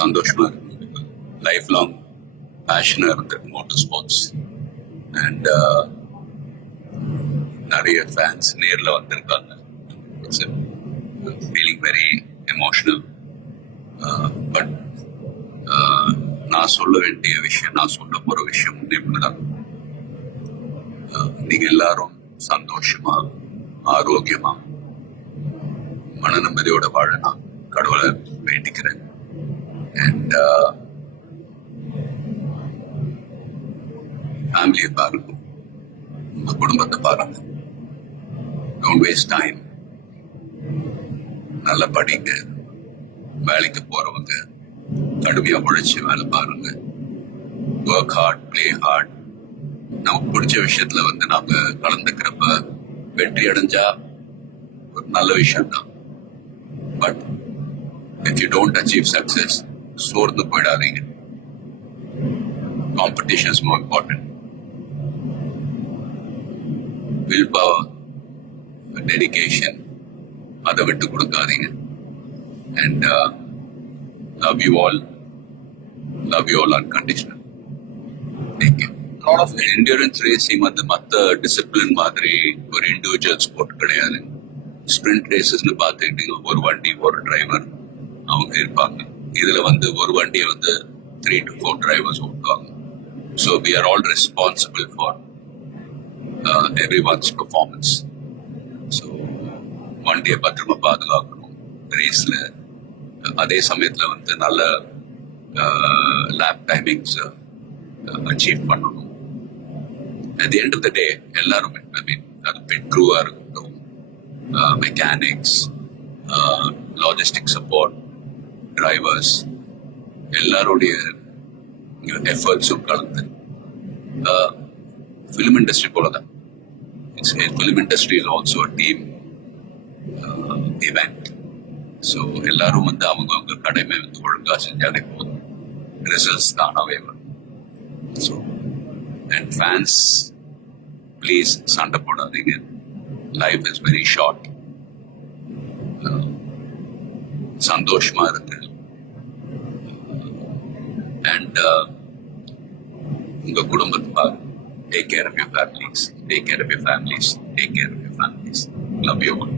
சந்தோஷமா இருக்கு. Life long பேஷனா இருந்திருக்கு மோட்டார் ஸ்போர்ட்ஸ். அண்ட் நிறைய ஃபேன்ஸ் நேரில் வந்திருக்காங்க. It's feeling very emotional. But நான் சொல்ல வேண்டிய விஷயம், நான் சொல்ல போற விஷயம் இப்படிதான். நீங்க எல்லாரும் சந்தோஷமா, ஆரோக்கியமா, மன நிம்மதியோட வாழ நான் கடவுளை வேண்டிக்கிறேன். அண்ட் ஃபேமிலியை பாருங்க, உங்க குடும்பத்தை பாருங்க. Don't waste time. நல்லா படிங்க. வேலைக்கு போறவங்க கடுமையா உழைச்சி வேலை பாருங்க. Work hard, play hard. நமக்கு பிடிச்ச விஷயத்துல நாம கலந்துக்கிறப்ப வெற்றி அடைஞ்சா ஒரு நல்ல விஷயம் தான். But if you don't achieve success, சோர்ந்து போயிடாதீங்க. Competition is more important. Will power, dedication, அதை விட்டு கொடுக்காதீங்க. And love you all unconditional. Thank you. lot of endurance racing மத்த டிசிப்ளின் மாதிரி ஒரு இண்டிவிஜுவல் ஸ்போர்ட் கிடையாது. ஸ்பிரிண்ட் ரேசஸ்ல பாத்துக்கிட்டீங்க, ஒரு வண்டி ஒரு டிரைவர் அவங்க இருப்பாங்க. இதுல ஒரு வண்டியை 3 to 4 டிரைவர்ஸ் ஓட்டுவாங்க. So we are all responsible for everyone's performance. So வண்டியை பத்திரமா பாதுகாக்கணும் ரேஸ்ல. அதே சமயத்துல நல்ல லேப் டைமிங்ஸ் அச்சீவ் பண்ணணும். At the end of the day எல்லாருமே, அது பிட் க்ரூவா இருக்கட்டும், மெக்கானிக்ஸ், லாஜிஸ்டிக் சப்போர்ட், டிரைவர்ஸ், எல்லாருடைய எஃபர்ட்ஸும் கலந்து ஃபிலிம் இண்டஸ்ட்ரி போலதான். Film industry is also a team event. So எல்லாரும் அவங்க கடமை ஒழுங்கா செஞ்சாலே போதும், ரிசல்ட்ஸ் தானாவே வரும். ஸோ அண்ட் ஃபேன்ஸ், ப்ளீஸ் சண்டை போடாதீங்க. Life is very short. சந்தோஷமா இருக்கு. அண்ட் உங்க குடும்பத்தை பாருங்க. Take care of your families. Take care of your families. Take care of your families. Love you all.